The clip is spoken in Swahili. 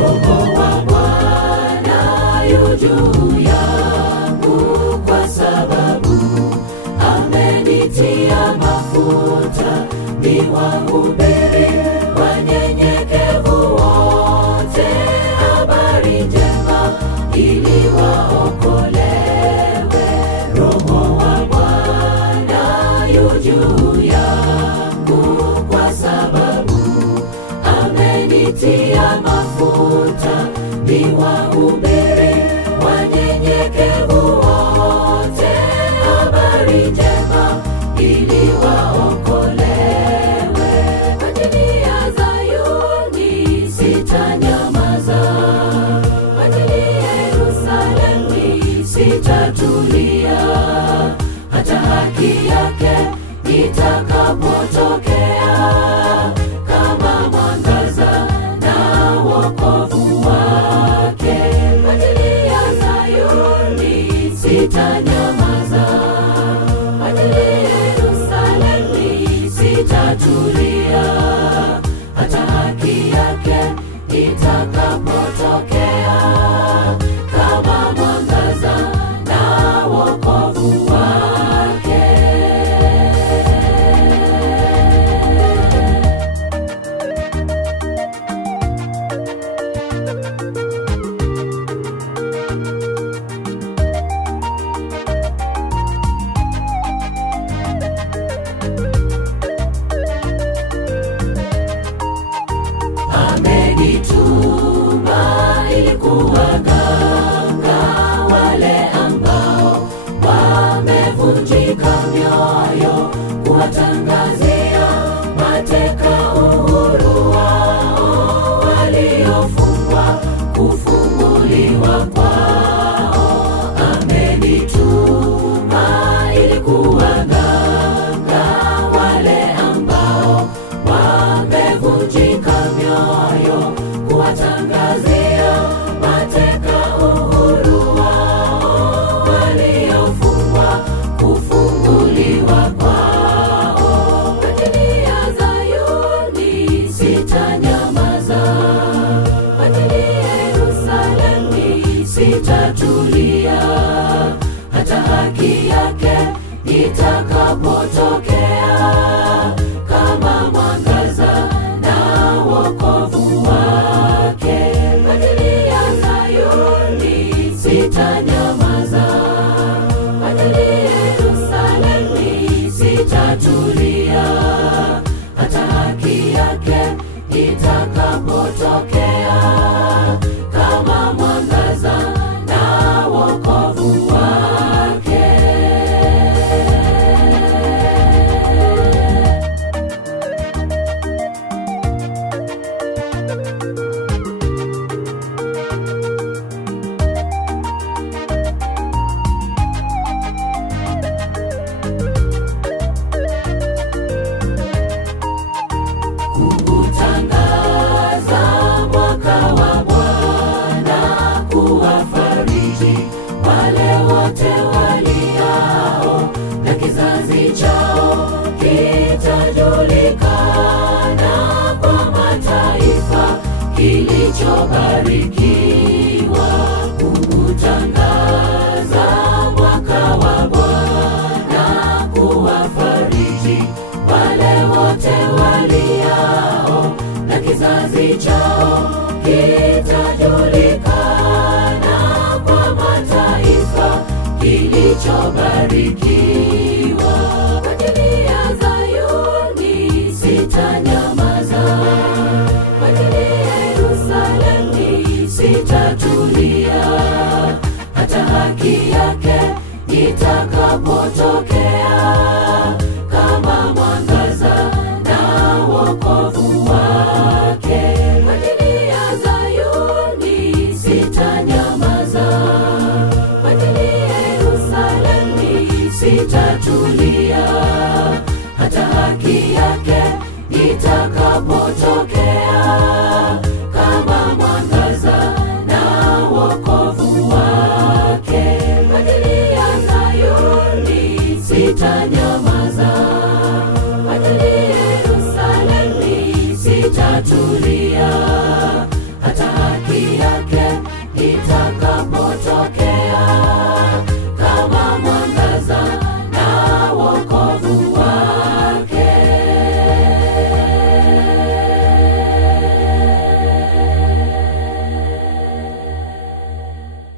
Roho wa Bwana yu juu yangu, kwa sababu amenitia mafuta niwahubiri wanyenyekevu wote habari njema, ili waokolewe. Roho wa Bwana yu juu yangu, kwa sababu amenitia mafuta niwahubiri wanyenyekevu wote habari njema, ili waokolewe. Kwa ajili ya Zayuni sitanyamaza, kwa ajili ya Yerusalemu sitatulia, hata haki yake itakapotokea kama mwangaza na wokovu wake. Kwa ajili ya Zayuni sitanyamaza, kwa ajili ya Yerusalemu sitatulia, hata haki yake itakapotokea kama mwangaza na wokovu wake. Amenituma ili kuwaganga wale ambao wamevunjika mioyo, kuwatangazia mateka uhuru wao, waliofungwa kufunguliwa kwao. Amenituma ili kuwaganga wale ambao wamevunjika mioyo, kuwatangazia mateka uhuru wao, waliofungwa kufunguliwa kwao. Kwa ajili ya Zayuni sitanyamaza, kwa ajili ya Yerusalemu sitatulia, hata haki yake itakapotokea kama mwangaza na wokovu wake. Kwa ajili ya Zayuni sitanyamaza, kwa ajili ya Yerusalemu sitatulia, hata haki yake itakapotokea kama mwangaza na wokovu wake. Kuutangaza mwaka wa Bwana, kuwafariji wale wote waliao, na kizazi chao kitajulikana kwa mataifa kilichobarikiwa. Kuutangaza mwaka wa Bwana, kuwafariji wale wote waliao, na kizazi chao kitajulikana kwa mataifa kilichobarikiwa. Kwa ajili ya Zayuni sitanyamaza, kwa ajili ya Yerusalemu sitatulia, hata haki yake itakapotokea kama mwangaza na wokovu wake. Kwa ajili ya Zayuni sitanyamaza, kwa ajili ya Yerusalemu sitatulia, hata haki yake itakapotokea